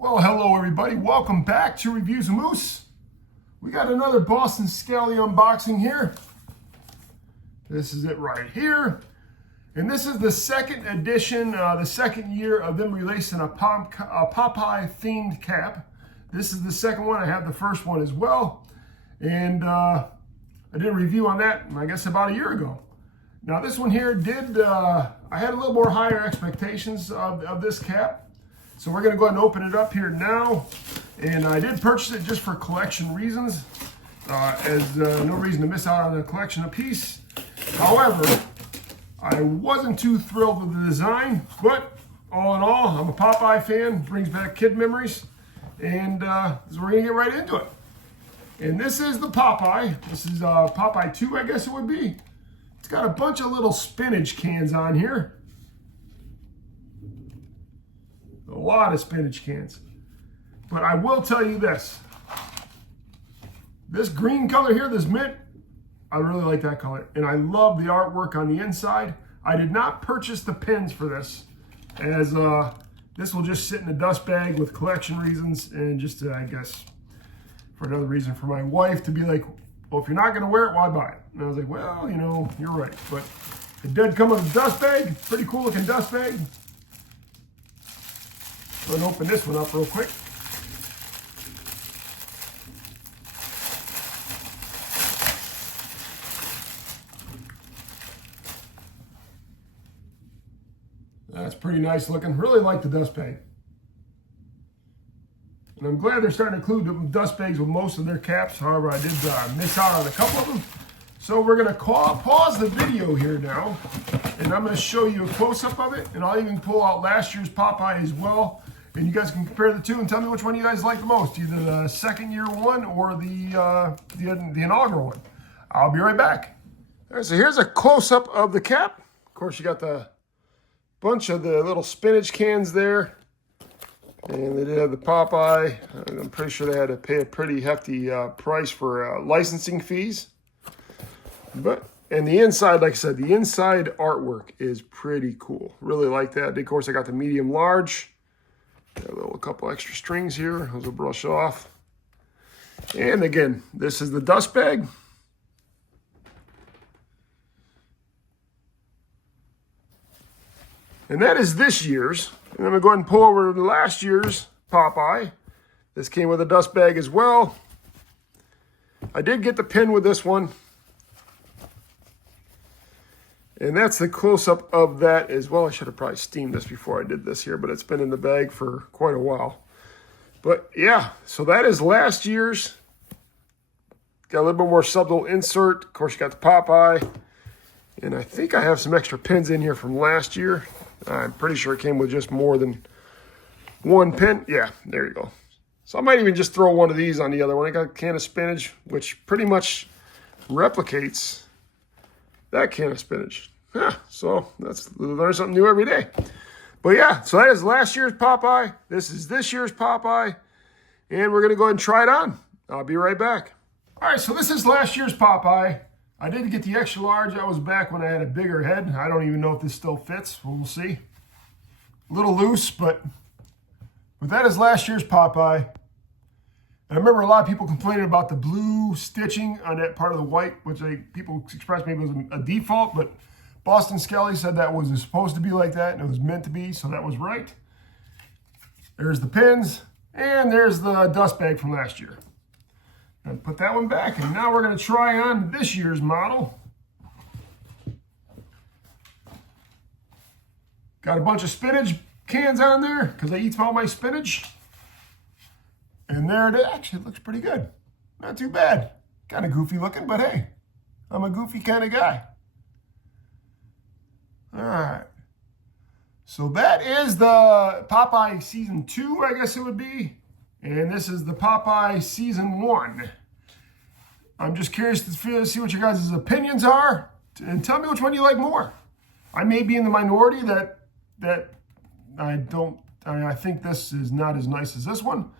Well, hello everybody. Welcome back to Reviews of Moose. We got another Boston Skelly unboxing here. This is it right here. And this is the second edition, the second year of them releasing a Popeye themed cap. This is the second one. I have the first one as well. And I did a review on that, I guess, about a year ago. Now this one here I had a little more higher expectations of this cap. So we're going to go ahead and open it up here now. And I did purchase it just for collection reasons, as no reason to miss out on a collection of piece. However, I wasn't too thrilled with the design, but all in all, I'm a Popeye fan, brings back kid memories, and so we're going to get right into it. And this is the Popeye. This is Popeye 2, I guess it would be. It's got a bunch of little spinach cans on here. A lot of spinach cans. But I will tell you this. This green color here, this mint, I really like that color. And I love the artwork on the inside. I did not purchase the pins for this, as this will just sit in a dust bag with collection reasons, and just to, I guess, for another reason for my wife to be like, well, if you're not going to wear it, why buy it? And I was like, well, you know, you're right. But it did come with a dust bag. Pretty cool looking dust bag. Go ahead and open this one up real quick. That's pretty nice looking. Really like the dust bag. And I'm glad they're starting to include dust bags with most of their caps. However, I did miss out on a couple of them. So we're going to pause the video here now. And I'm going to show you a close-up of it. And I'll even pull out last year's Popeye as well. And you guys can compare the two and tell me which one you guys like the most. Either the second year one or the inaugural one. I'll be right back. All right, so here's a close-up of the cap. Of course, you got the bunch of the little spinach cans there. And they did have the Popeye. I'm pretty sure they had to pay a pretty hefty price for licensing fees. And the inside, like I said, the inside artwork is pretty cool. Really like that. Of course, I got the medium large. Got a couple extra strings here. Those will brush off. And again, this is the dust bag. And that is this year's. And I'm going to go ahead and pull over to last year's Popeye. This came with a dust bag as well. I did get the pin with this one. And that's the close-up of that as well. I should have probably steamed this before I did this here, but it's been in the bag for quite a while. But yeah, so that is last year's. Got a little bit more subtle insert. Of course, you got the Popeye. And I think I have some extra pins in here from last year. I'm pretty sure it came with just more than one pin. Yeah, there you go. So I might even just throw one of these on the other one. I got a can of spinach, which pretty much replicates that can of spinach. Yeah, so that's learn something new every day. But yeah, so that is last year's Popeye. This is this year's Popeye. And we're going to go ahead and try it on. I'll be right back. All right, so this is last year's Popeye. I did get the extra large. That was back when I had a bigger head. I don't even know if this still fits. We'll see. A little loose, but that is last year's Popeye. I remember a lot of people complaining about the blue stitching on that part of the white, which people expressed maybe was a default, but Boston Skelly said that was supposed to be like that, and it was meant to be, so that was right. There's the pins, and there's the dust bag from last year. And put that one back, and now we're going to try on this year's model. Got a bunch of spinach cans on there, because I eat all my spinach. And there it is. Actually, it looks pretty good. Not too bad. Kind of goofy looking, but hey, I'm a goofy kind of guy. All right. So that is the Popeye Season 2, I guess it would be. And this is the Popeye Season 1. I'm just curious to see what your guys' opinions are. And tell me which one you like more. I may be in the minority that I think this is not as nice as this one.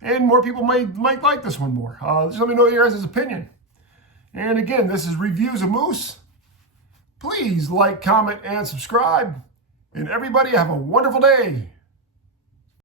And more people might like this one more. Just let me know your guys' opinion. And again, this is Reviews of Moose. Please like, comment, and subscribe. And everybody have a wonderful day.